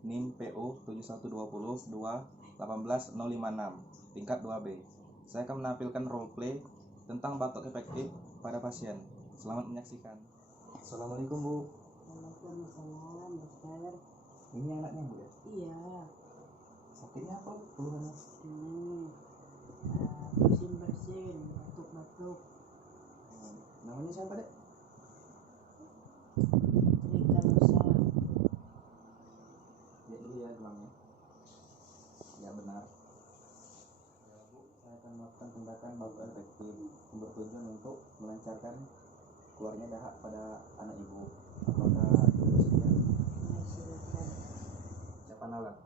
NIM PU 7120-2-18056, tingkat 2B. Saya akan menampilkan roleplay tentang batuk efektif pada pasien. Selamat menyaksikan. Assalamualaikum, Bu. Waalaikumsalam, dokter. Ini anaknya, Bu, ya? Iya. Sakitnya apa, Bu? Keluhannya? Bersin-bersin, batuk-batuk. Namanya siapa, Dek? Rika Rosa. Ya, dulu ya gelangnya. Ya, benar. Ya, Bu, saya akan melakukan tindakan batuk efektif yang bertujuan untuk melancarkan keluarnya dahak pada anak Ibu. Apakah Ibu bersedia? Masih dokter. Siapkan alat.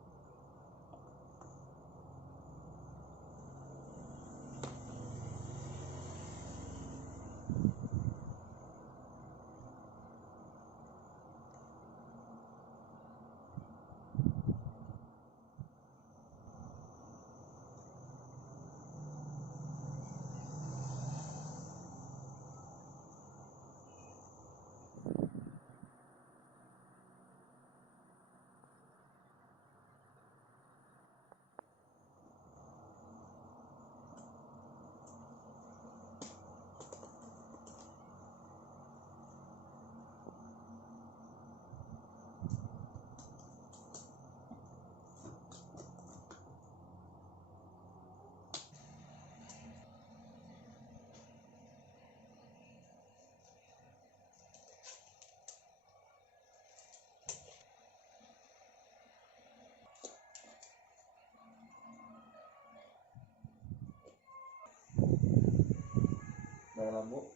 Baiklah, Bu,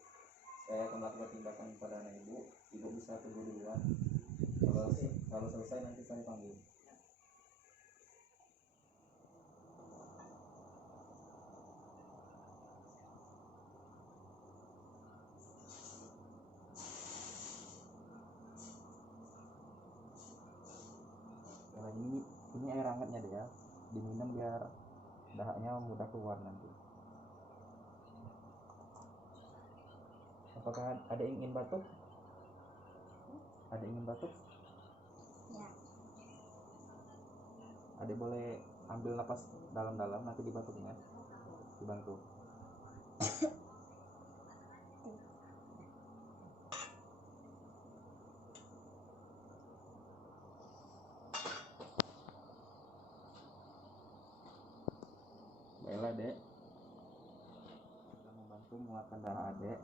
saya akan melakukan tindakan pada anak Ibu. Ibu bisa tunggu duluan. Kalau selesai nanti saya panggil. Kalau ini air hangatnya deh ya, diminum biar dahaknya mudah keluar nanti. Apakah ada yang ingin batuk? Ada yang ingin batuk? Ya. Adik boleh ambil napas dalam-dalam, nanti dibatuknya. Dibantu. Baiklah, Dek. Kita membantu mengeluarkan darah Adek.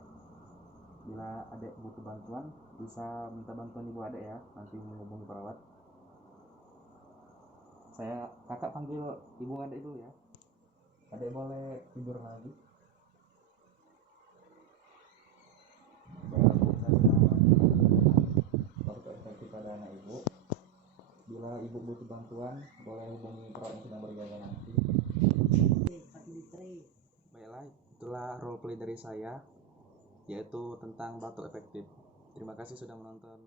Bila Adek butuh bantuan, bisa minta bantuan Ibu Adek ya, nanti menghubungi perawat. Kakak panggil Ibu Adek dulu ya. Adek boleh tidur lagi. Baiklah, Bu, saya sedang melakukan batuk efektif pada anak Ibu. Bila Ibu butuh bantuan, boleh hubungi perawat yang sedang berjaga nanti. Pak Menteri. Baiklah, itulah roleplay dari saya, yaitu tentang batuk efektif. Terima kasih sudah menonton.